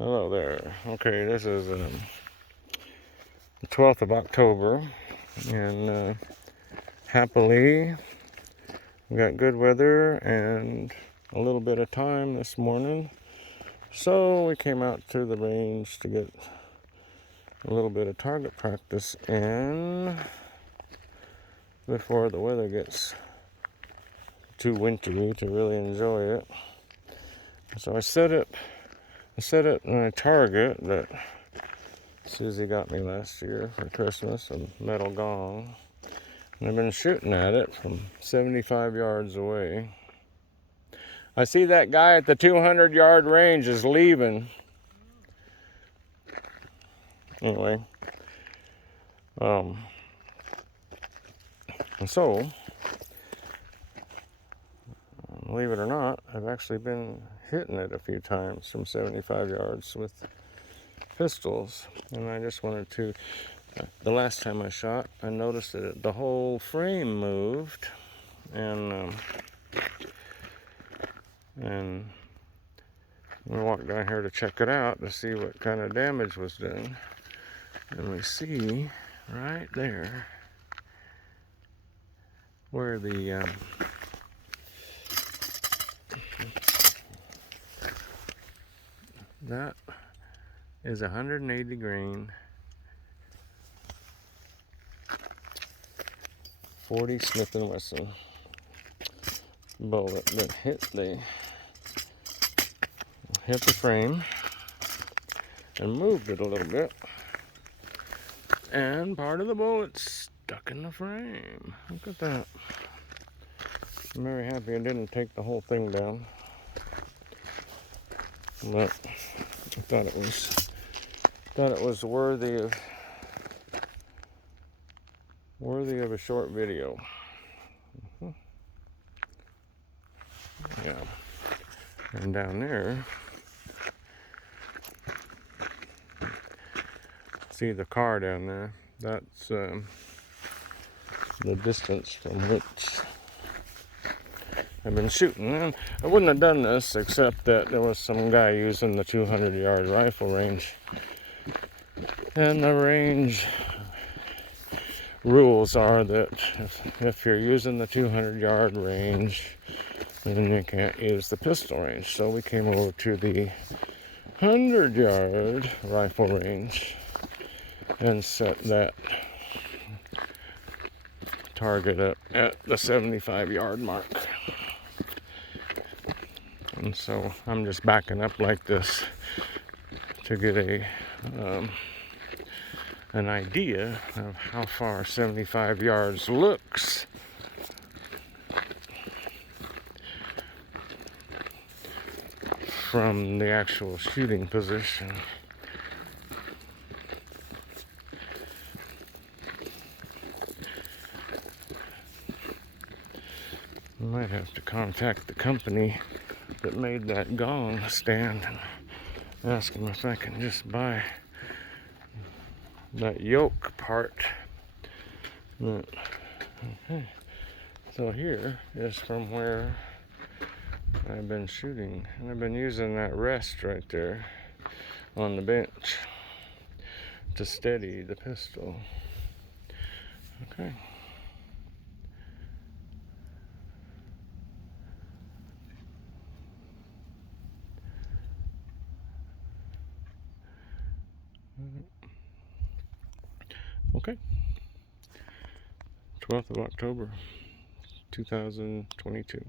Hello there. Okay, this is the 12th of October, and happily we got good weather and a little bit of time this morning. So we came out to the range to get a little bit of target practice in before the weather gets too wintry to really enjoy it. So I set it my target that Susie got me last year for Christmas, a metal gong. And I've been shooting at it from 75 yards away. I see that guy at the 200-yard range is leaving. Anyway, so believe it or not, I've actually been hitting it a few times from 75 yards with pistols. And I just wanted to, the last time I shot, I noticed that the whole frame moved, and we walked down here to check it out to see what kind of damage was done. And we see right there where the that is 180 grain 40 Smith & Wesson bullet that hit the frame and moved it a little bit, and part of the bullet stuck in the frame. Look at that. I'm very happy I didn't take the whole thing down, but I thought it was worthy of a short video. Yeah. And down there, see the car down there? That's the distance from which I've been shooting. And I wouldn't have done this except that there was some guy using the 200-yard rifle range. And the range rules are that if you're using the 200-yard range, then you can't use the pistol range. So we came over to the 100-yard rifle range and set that target up at the 75-yard mark. And so I'm just backing up like this to get an idea of how far 75 yards looks. From the actual shooting position. I might have to contact the company that made that gong stand and ask them if I can just buy that yoke part. Okay. So here is from where I've been shooting, and I've been using that rest right there on the bench to steady the pistol. Okay. Okay. 12th of October, 2022.